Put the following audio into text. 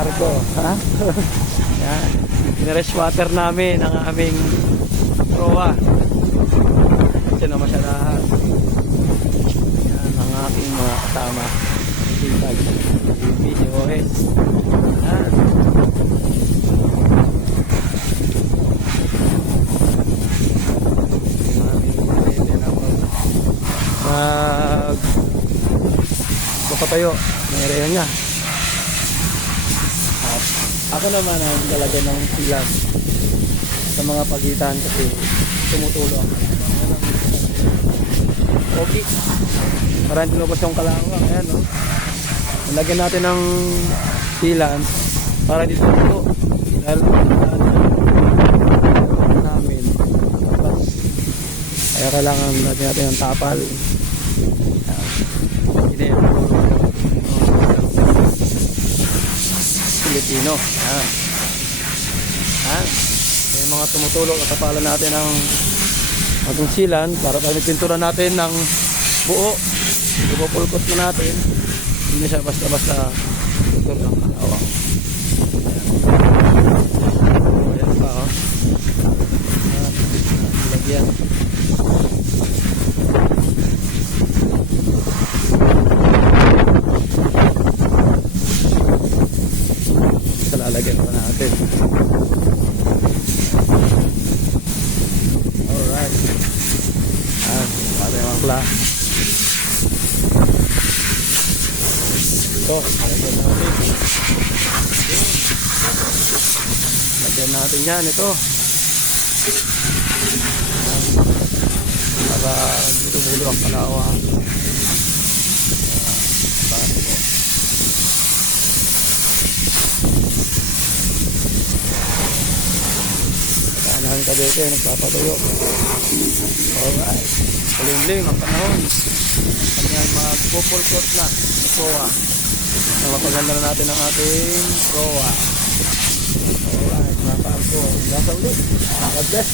cargo. Ha? Yan. Niresh water namin ang aming proa. Ito naman siya lahat. Yan ang aking mga kasama. Sipag. BBOS. Yan. Patayo ng area niya. At ako naman ang talaga ng silag sa mga pagitan kasi tumutulong. Okay. Para hindi lumabas yung kalawang. Ayan, no? Nalagyan natin ng silan para dito ito. Dahil namin tapos kaya kailangan natin ng tapal. Pilipino. Yan. Yan. Yung mga tumutulong at tapalan natin ang ating silan para pag nagpintura natin ng buo, ipupulkot na natin. Hindi siya basta-basta pintura ng kalawang. Ayan pa, oh. Lagyan. Lalagyan pa natin. Alright. Para yung akla. Ito, lalagyan natin. Lagyan natin yan, ito. Para hindi tumulo ang kalawang. Ang kabete nagpapatuyo. Alright. Kalimlim ang panahon. Kanyang magpupulkot na proa. Mapaganda na natin ang ating proa. Alright, mga kaampo. Nasa ulit. God bless.